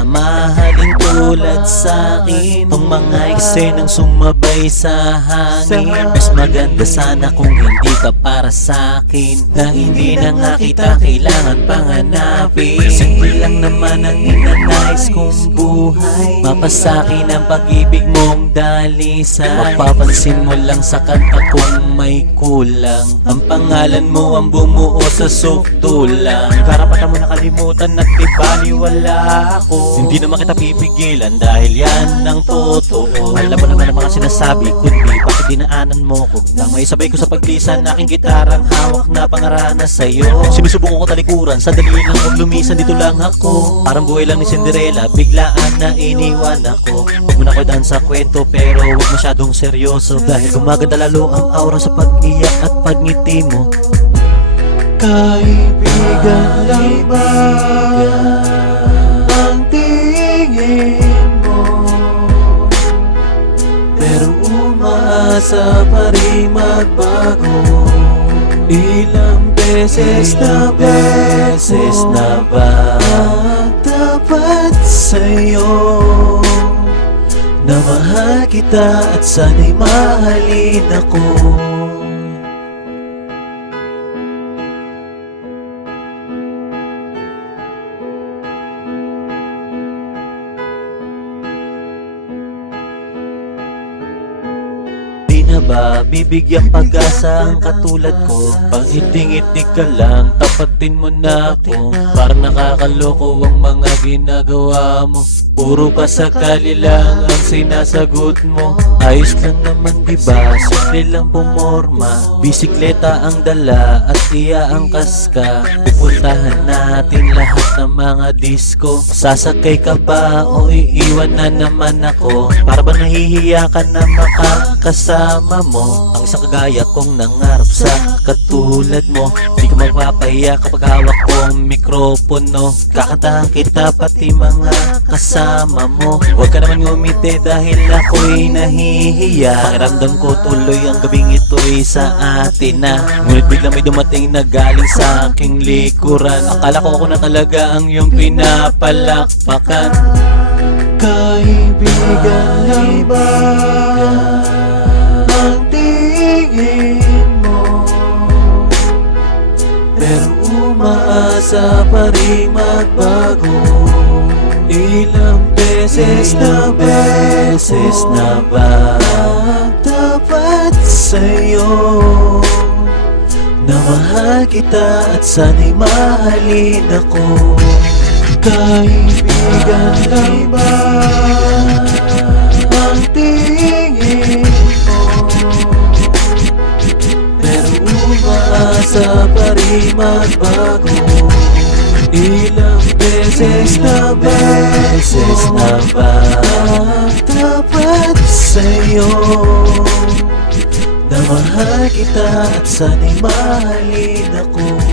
na mahalin tulad sa'kin. Ang mga eksenang sumabay sa hangin, mas maganda sana kung hindi ka para sa'kin, na hindi na nga kita kailangan panganapin. Simple lang naman ang ninanais kong buhay, mapasakin ang pag-ibig mong dalisan. Mapapansin mo lang sa kanta kung may kulang, ang pangalan mo ang bumuo sa sukdulang. Karapatan mo nakalimutan at di baliwala ako. Hindi naman kita pipigilan dahil yan ang totoo. Alam mo naman ang mga sinasabi, kundi bakit dinaanan mo ko nang may sabay ko sa paglisan, aking gitarang hawak na pangaranas sa'yo. Sinusubong ko talikuran, sandali lang huwag lumisan, dito lang ako. Parang buhay lang ni Cinderella, biglaan na iniwan ako. Huwag mo na ko daan sa kwento pero huwag masyadong seryoso, dahil gumaganda lalo ang aura sa pag-iyak at pagngiti mo. Kaibigan lang ba ang tingin mo? Pero umaasa pa rin magbago. Ilang beses na ba tapat sa'yo na mahal kita at sana'y mahalin ako. Na ba bibigyan pag-asa ang katulad ko? Pangiting-itig ka lang, tapatin mo na ako. Parang nakakaloko ang mga ginagawa mo, puro pasakali lang ang sinasagot mo. Ayos lang naman diba, simple lang pumorma. Bisikleta ang dala at iaangkas ka. Pupuntahan natin lahat ng mga disco. Sasakay ka ba o iiwan na naman ako? Para ba nahihiya ka na makakasama mo ang isang kagaya kong nangarap sa katulad mo? Di ko mapapahiya kapag hawak ko ang mikropono. Kakantahan kita pati mga kasama mo. Huwag ka naman ngumiti dahil ako'y nahihiya. Pakiramdam ko tuloy ang gabing ito'y sa atin na. Ngunit biglang may dumating na galing sa aking likuran. Akala ko ako na talaga ang iyong pinapalakpakan. Kaibigan lang ba ang tingin mo? Pero umaasa pa rin magbago. Ilang beses na ba tapat sa'yo na mahal kita at sana'y mahalin ako. Kaibigan lang ba ang tingin mo? Pero umaasa pa rin magbago. Ilang beses na ba tapat sa'yo na mahal kita at sana'y mahalin ako.